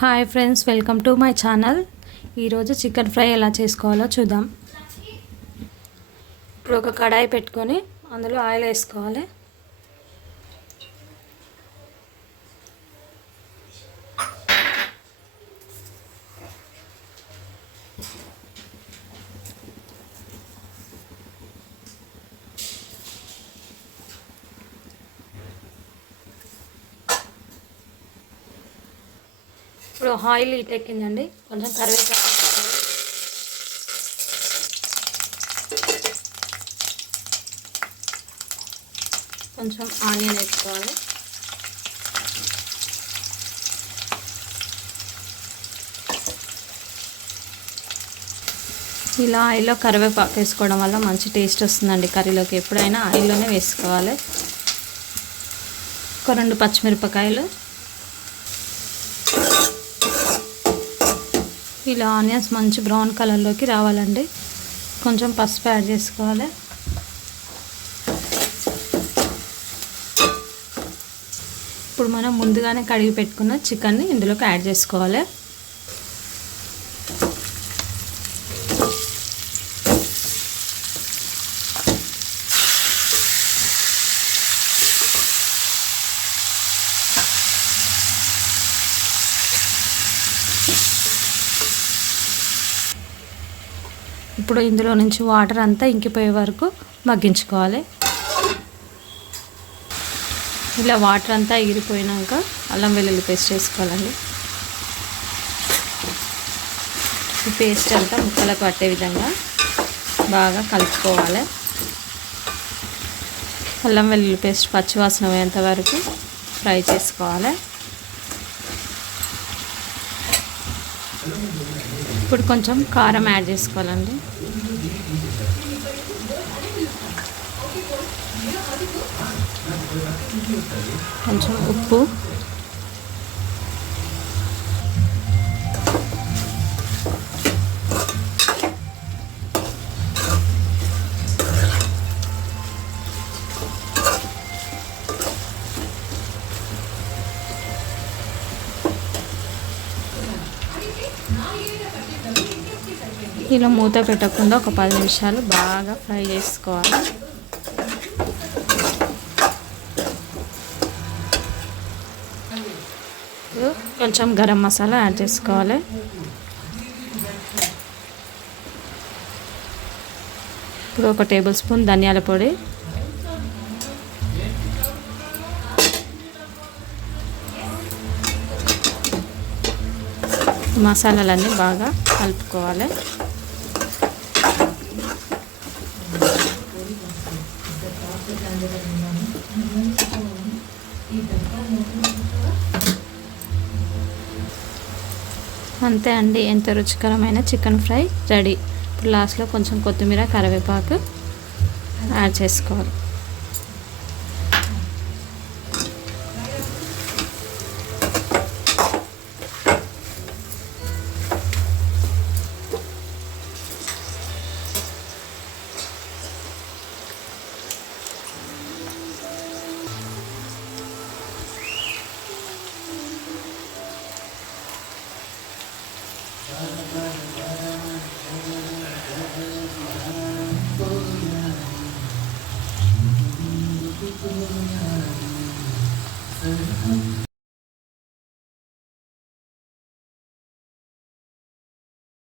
Hi friends welcome to my channel ఈరోజు chicken fry ఎలా చేసుకోవాలో చూద్దాం. ఇప్పుడు ఒక కడాయి పెట్టుకొని అందులో ఆయిల్ వేసుకోవాలి. ఇప్పుడు ఆయిల్ హీట్ ఎక్కిందండి. కొంచెం కరివేపాకు కొంచెం ఆనియన్ వేసుకోవాలి. ఇలా ఆయిల్లో కరివేపాకు వేసుకోవడం వల్ల మంచి టేస్ట్ వస్తుందండి కర్రీలోకి. ఎప్పుడైనా ఆయిల్లోనే వేసుకోవాలి. ఒక రెండు పచ్చిమిరపకాయలు ఇలా ఆనియన్స్ మంచి బ్రౌన్ కలర్లోకి రావాలండి. కొంచెం పసుపు యాడ్ చేసుకోవాలి. ఇప్పుడు మనం ముందుగానే కడిగి పెట్టుకున్న చికెన్ని ఇందులోకి యాడ్ చేసుకోవాలి. ఇప్పుడు ఇందులో నుంచి వాటర్ అంతా ఇంకిపోయే వరకు మగ్గించుకోవాలి. ఇలా వాటర్ అంతా ఎగిరిపోయినాక అల్లం వెల్లుల్లి పేస్ట్ వేసుకోవాలండి ఈ పేస్ట్ అంతా ముక్కలకు పట్టే విధంగా బాగా కలుపుకోవాలి. అల్లం వెల్లుల్లి పేస్ట్ పచ్చివాసన పోయేంత వరకు ఫ్రై చేసుకోవాలి. ఇప్పుడు కొంచెం కారం యాడ్ చేసుకోవాలండి. కొంచెం ఉప్పు. ఇలా మూత పెట్టకుండా ఒక పది నిమిషాలు బాగా ఫ్రై చేసుకోవాలి. కొంచెం గరం మసాలా యాడ్ చేసుకోవాలి. ఇప్పుడు ఒక టేబుల్ స్పూన్ ధనియాల పొడి మసాలాలన్నీ బాగా కలుపుకోవాలి. అంతే అండి ఎంత రుచికరమైన చికెన్ ఫ్రై రెడీ. ఇప్పుడు లాస్ట్లో కొంచెం కొత్తిమీర కరివేపాకు యాడ్ చేసుకోవాలి. Mm-hmm.